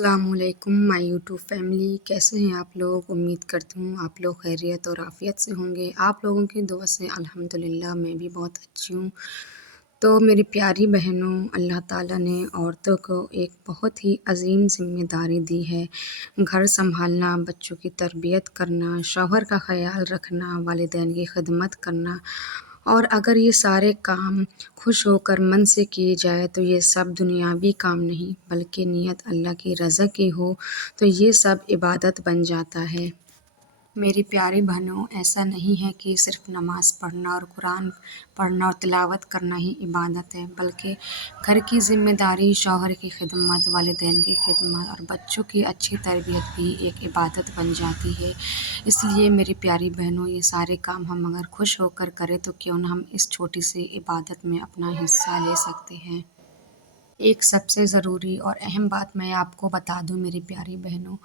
अस्सलामुअलैकुम my YouTube family, कैसे हैं आप लोग। उम्मीद करती हूँ आप लोग खैरियत और आफ़ियत से होंगे। आप लोगों की दुआ से अल्हम्दुलिल्लाह मैं भी बहुत अच्छी हूँ। तो मेरी प्यारी बहनों, अल्लाह ताला ने औरतों को एक बहुत ही अज़ीम ज़िम्मेदारी दी है। घर सँभालना, बच्चों की तरबियत करना, शौहर का ख़याल रखना, वालिदैन की खिदमत करना। और अगर ये सारे काम खुश होकर मन से किए जाए तो ये सब दुनियावी काम नहीं बल्कि नीयत अल्लाह की रज़ा की हो तो ये सब इबादत बन जाता है। मेरी प्यारी बहनों, ऐसा नहीं है कि सिर्फ़ नमाज़ पढ़ना और कुरान पढ़ना और तिलावत करना ही इबादत है, बल्कि घर की ज़िम्मेदारी, शौहर की खिदमत, वालिदैन की खिदमत और बच्चों की अच्छी तरबियत भी एक इबादत बन जाती है। इसलिए मेरी प्यारी बहनों, ये सारे काम हम अगर खुश होकर करें तो क्यों ना हम इस छोटी सी इबादत में अपना हिस्सा ले सकते हैं। एक सबसे ज़रूरी और अहम बात मैं आपको बता दूँ मेरी प्यारी बहनों,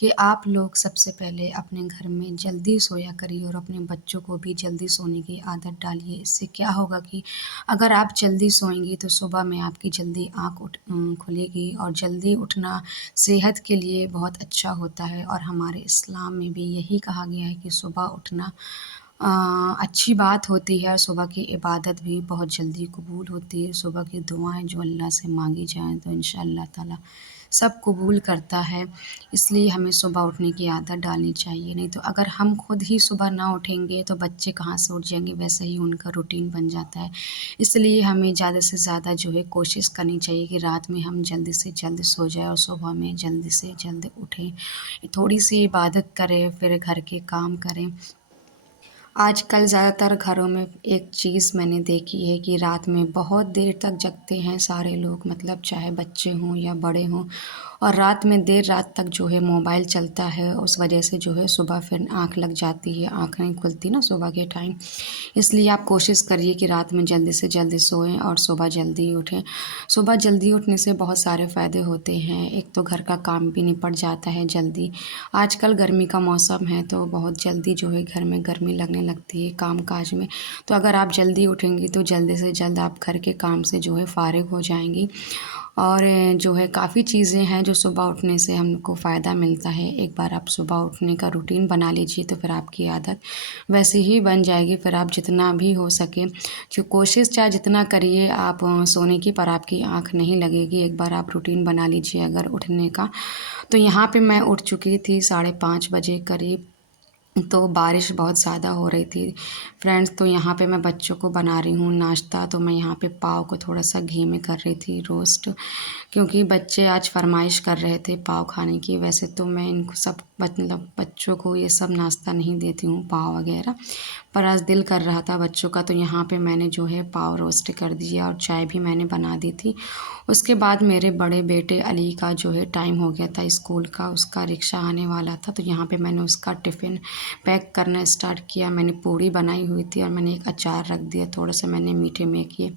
कि आप लोग सबसे पहले अपने घर में जल्दी सोया करिए और अपने बच्चों को भी जल्दी सोने की आदत डालिए। इससे क्या होगा कि अगर आप जल्दी सोएँगी तो सुबह में आपकी जल्दी खुलेगी और जल्दी उठना सेहत के लिए बहुत अच्छा होता है और हमारे इस्लाम में भी यही कहा गया है कि सुबह उठना अ, अच्छी बात होती है। सुबह की इबादत भी बहुत जल्दी कबूल होती है। सुबह की दुआएँ जो अल्लाह से माँगी जाएँ तो इंशाअल्लाह ताला सब कबूल करता है। इसलिए हमें सुबह उठने की आदत डालनी चाहिए, नहीं तो अगर हम खुद ही सुबह ना उठेंगे तो बच्चे कहाँ से उठ जाएँगे, वैसे ही उनका रूटीन बन जाता है। इसलिए हमें ज़्यादा से ज़्यादा जो है कोशिश करनी चाहिए कि रात में हम जल्दी से जल्द सो जाएँ और सुबह में जल्दी से जल्द उठें। थोड़ी-सी इबादत करें, फिर घर के काम करें। आजकल ज़्यादातर घरों में एक चीज़ मैंने देखी है कि रात में बहुत देर तक जगते हैं सारे लोग, मतलब चाहे बच्चे हों या बड़े हों, और रात में देर रात तक जो है मोबाइल चलता है। उस वजह से जो है सुबह फिर आँख लग जाती है, आँख नहीं खुलती ना सुबह के टाइम। इसलिए आप कोशिश करिए कि रात में जल्दी से जल्दी सोएं और सुबह जल्दी उठें। सुबह जल्दी उठने से बहुत सारे फ़ायदे होते हैं। एक तो घर का काम भी निपट जाता है जल्दी। आजकल गर्मी का मौसम है तो बहुत जल्दी जो है घर में गर्मी लगने लगती है काम-काज में। तो अगर आप जल्दी उठेंगी तो जल्दी से जल्द आप घर के काम से जो है फ़ारिग हो जाएँगी। और जो है काफ़ी चीज़ें हैं जो सुबह उठने से हमको फ़ायदा मिलता है। एक बार आप सुबह उठने का रूटीन बना लीजिए तो फिर आपकी आदत वैसे ही बन जाएगी। फिर आप जितना भी हो सके जो कोशिश चाहे जितना करिए आप सोने की, पर आपकी आँख नहीं लगेगी। एक बार आप रूटीन बना लीजिए अगर उठने का। तो यहाँ पे मैं उठ चुकी थी 5:30 बजे करीब, तो बारिश बहुत ज़्यादा हो रही थी फ्रेंड्स। तो यहाँ पे मैं बच्चों को बना रही हूँ नाश्ता। तो मैं यहाँ पे पाव को थोड़ा-सा घी में कर रही थी रोस्ट, क्योंकि बच्चे आज फ़रमाइश कर रहे थे पाव खाने की। वैसे तो मैं इनको सब मतलब बच्चों को ये सब नाश्ता नहीं देती हूँ पाव वग़ैरह, पर आज दिल कर रहा था बच्चों का तो यहाँ पे मैंने जो है पाव रोस्ट कर दिया और चाय भी मैंने बना दी थी। उसके बाद मेरे बड़े बेटे अली का जो है टाइम हो गया था स्कूल का, उसका रिक्शा आने वाला था तो यहाँ पे मैंने उसका टिफ़िन पैक करना स्टार्ट किया। मैंने पूड़ी बनाई हुई थी और मैंने एक अचार रख दिया, थोड़ा-सा मैंने मीठे में किए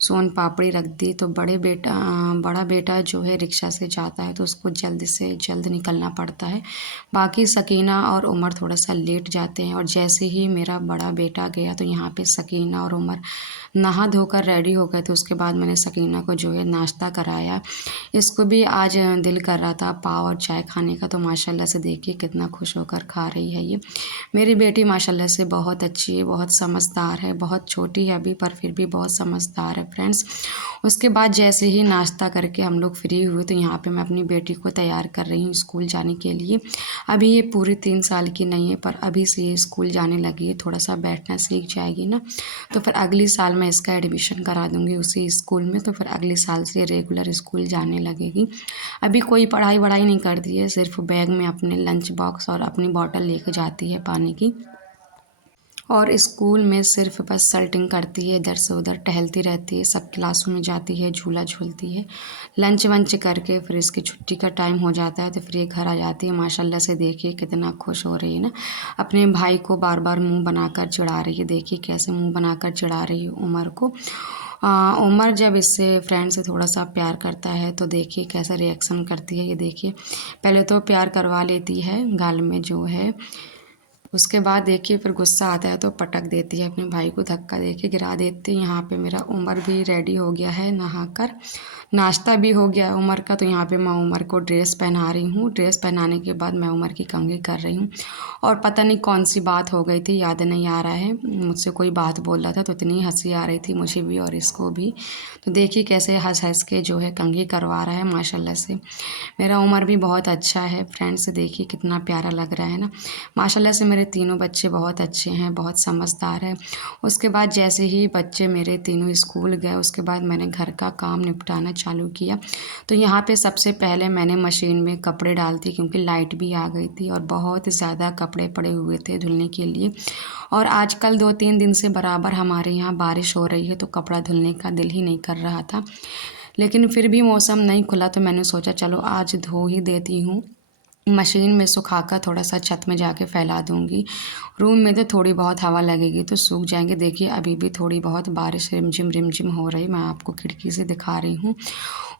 सोन पापड़ी रख दी। तो बड़ा बेटा जो है रिक्शा से जाता है तो उसको जल्द से जल्द निकलना पड़ता है। बाकी सकीना और उमर थोड़ा-सा लेट जाते हैं, और जैसे ही मेरा बड़ा बेटा गया तो यहाँ पे सकीना और उमर नहा धोकर रेडी हो गए। तो उसके बाद मैंने सकीना को जो है नाश्ता कराया। इसको भी आज दिल कर रहा था पाव और चाय खाने का, तो माशाल्लाह से देखिए कितना खुश होकर खा रही है ये। मेरी बेटी माशाल्लाह से बहुत अच्छी है, बहुत समझदार है, बहुत छोटी है अभी पर फिर भी बहुत समझदार है फ्रेंड्स। उसके बाद जैसे ही नाश्ता करके हम लोग फ्री हुए तो यहाँ पे मैं अपनी बेटी को तैयार कर रही हूँ स्कूल जाने के लिए। अभी ये पूरी 3 साल की नहीं है, पर अभी से ये स्कूल जाने लगी है, थोड़ा-सा बैठना सीख जाएगी ना, तो फिर अगले साल मैं इसका एडमिशन करा दूँगी उसी स्कूल में, तो फिर अगले साल से रेगुलर स्कूल जाने लगेगी। अभी कोई पढ़ाई-वढ़ाई नहीं करती है, सिर्फ़ बैग में अपने लंच बॉक्स और अपनी बॉटल लेके जाती है पानी की, और स्कूल में सिर्फ़ बस सल्टिंग करती है, इधर से उधर टहलती रहती है, सब क्लासों में जाती है, झूला झूलती है। लंच वंच करके फिर इसकी छुट्टी का टाइम हो जाता है तो फिर ये घर आ जाती है। माशाल्लाह से देखिए कितना खुश हो रही है ना, अपने भाई को बार-बार मुँह बनाकर चिढ़ा रही है। देखिए कैसे मुँह बनाकर चिढ़ा रही है उमर को। उमर जब इससे फ्रेंड से थोड़ा-सा प्यार करता है तो देखिए कैसा रिएक्शन करती है, ये देखिए। पहले तो प्यार करवा लेती है गाल में जो है, उसके बाद देखिए फिर गुस्सा आता है तो पटक देती है अपने भाई को, धक्का देके गिरा देती है। यहाँ पे मेरा उमर भी रेडी हो गया है नहाकर, नाश्ता भी हो गया उमर का। तो यहाँ पे मैं उमर को ड्रेस पहना रही हूँ। ड्रेस पहनाने के बाद मैं उमर की कंघी कर रही हूँ। और पता नहीं कौन सी बात हो गई थी, याद नहीं आ रहा है। मुझसे कोई बात बोल रहा था तो इतनी हंसी आ रही थी मुझे भी और इसको भी। तो देखिए कैसे हंस हंस के जो है कंघी करवा रहा है माशाल्लाह से। मेरा उमर भी बहुत अच्छा है फ्रेंड्स, देखिए कितना प्यारा लग रहा है ना। माशाल्लाह से मेरे तीनों बच्चे बहुत अच्छे हैं, बहुत समझदार हैं। उसके बाद जैसे ही बच्चे मेरे तीनों स्कूल गए, उसके बाद मैंने घर का काम निपटाना चालू किया। तो यहाँ पे सबसे पहले मैंने मशीन में कपड़े डाल दिए क्योंकि लाइट भी आ गई थी और बहुत ज़्यादा कपड़े पड़े हुए थे धुलने के लिए। और आजकल 2-3 दिन से बराबर हमारे यहाँ बारिश हो रही है तो कपड़ा धुलने का दिल ही नहीं कर रहा था। लेकिन फिर भी मौसम नहीं खुला तो मैंने सोचा चलो आज धो ही देती हूँ। मशीन में सुखाकर थोड़ा-सा छत में जाके फैला दूँगी। रूम में तो थोड़ी बहुत हवा लगेगी तो सूख जाएँगे। देखिए अभी भी थोड़ी बहुत बारिश रिमझिम हो रही, मैं आपको खिड़की से दिखा रही हूँ।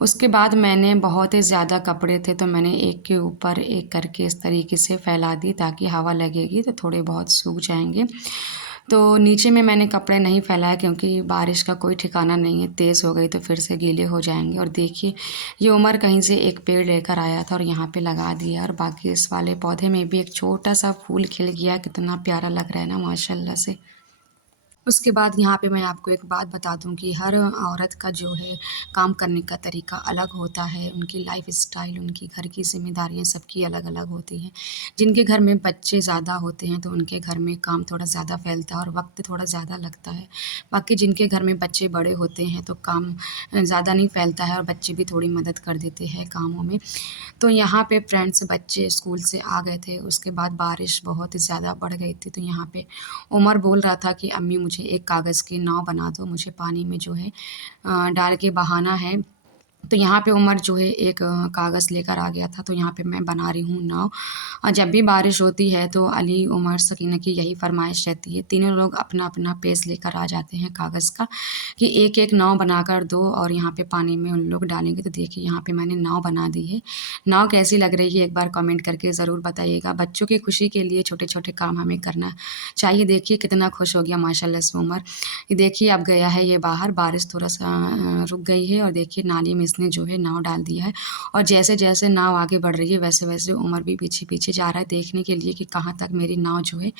उसके बाद मैंने बहुत ही ज़्यादा कपड़े थे तो मैंने एक के ऊपर एक करके इस तरीके से फैला दी ताकि हवा लगेगी तो थोड़े बहुत सूख जाएँगे। तो नीचे में मैंने कपड़े नहीं फैलाए क्योंकि बारिश का कोई ठिकाना नहीं है, तेज़ हो गई तो फिर से गीले हो जाएँगे। और देखिए ये उमर कहीं से एक पेड़ लेकर आया था और यहाँ पे लगा दिया और बाकी इस वाले पौधे में भी एक छोटा-सा फूल खिल गया, कितना प्यारा लग रहा है ना माशाल्लाह से। उसके बाद यहाँ पे मैं आपको एक बात बता दूँ कि हर औरत का जो है काम करने का तरीका अलग होता है, उनकी लाइफ़स्टाइल, उनकी घर की ज़िम्मेदारियाँ सबकी अलग-अलग होती हैं। जिनके घर में बच्चे ज़्यादा होते हैं तो उनके घर में काम थोड़ा ज़्यादा फैलता है और वक़्त थोड़ा ज़्यादा लगता है। बाकी जिनके घर में बच्चे बड़े होते हैं तो काम ज़्यादा नहीं फैलता है और बच्चे भी थोड़ी मदद कर देते हैं कामों में। तो यहाँ पे फ्रेंड्स बच्चे स्कूल से आ गए थे, उसके बाद बारिश बहुत ही ज़्यादा बढ़ गई थी तो यहाँ पे उमर बोल रहा था कि अम्मी मुझे एक कागज़ की नाव बना दो, मुझे पानी में जो है डाल के बहाना है। तो यहाँ पे उमर जो है एक कागज़ लेकर आ गया था तो यहाँ पे मैं बना रही हूँ नाव। और जब भी बारिश होती है तो अली, उमर, सकीना की यही फ़रमाइश रहती है। तीनों लोग अपना-अपना पेज लेकर आ जाते हैं कागज़ का कि एक-एक नाव बनाकर दो और यहाँ पे पानी में उन लोग डालेंगे। तो देखिए यहाँ पे मैंने नाव बना दी है। नाव कैसी लग रही है एक बार कमेंट करके ज़रूर बताइएगा। बच्चों की खुशी के लिए छोटे-छोटे काम हमें करना चाहिए। देखिए कितना खुश हो गया माशाल्लाह से उमर। ये देखिए अब गया है ये बाहर, बारिश थोड़ा-सा रुक गई है और देखिए नाली में इसने जो है नाव डाल दिया है। और जैसे-जैसे नाव आगे बढ़ रही है वैसे-वैसे उमर भी पीछे-पीछे जा रहा है देखने के लिए कि कहाँ तक मेरी नाव जो है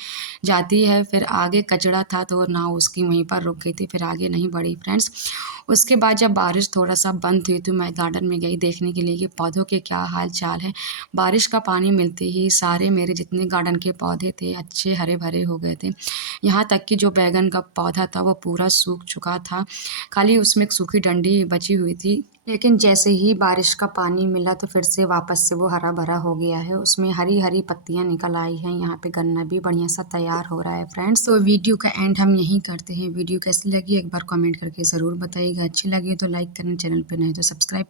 जाती है। फिर आगे कचड़ा था तो नाव उसकी वहीं पर रुक गई थी, फिर आगे नहीं बढ़ी फ्रेंड्स। उसके बाद जब बारिश थोड़ा-सा बंद हुई तो मैं गार्डन में गई देखने के लिए कि पौधों के क्या हाल-चाल है। बारिश का पानी मिलते ही सारे मेरे जितने गार्डन के पौधे थे अच्छे हरे-भरे हो गए थे। यहाँ तक कि जो बैंगन का पौधा था वो पूरा सूख चुका था, खाली उसमें एक सूखी डंडी बची हुई थी। लेकिन जैसे ही बारिश का पानी मिला तो फिर से वापस से वो हरा-भरा हो गया है, उसमें हरी-हरी पत्तियाँ निकल आई हैं। यहाँ पे गन्ना भी बढ़िया सा तैयार हो रहा है फ्रेंड्स। तो वीडियो का एंड हम यहीं करते हैं। वीडियो कैसी लगी एक बार कमेंट करके ज़रूर बताइएगा। अच्छी लगी तो लाइक करना, चैनल पे नए तो सब्सक्राइब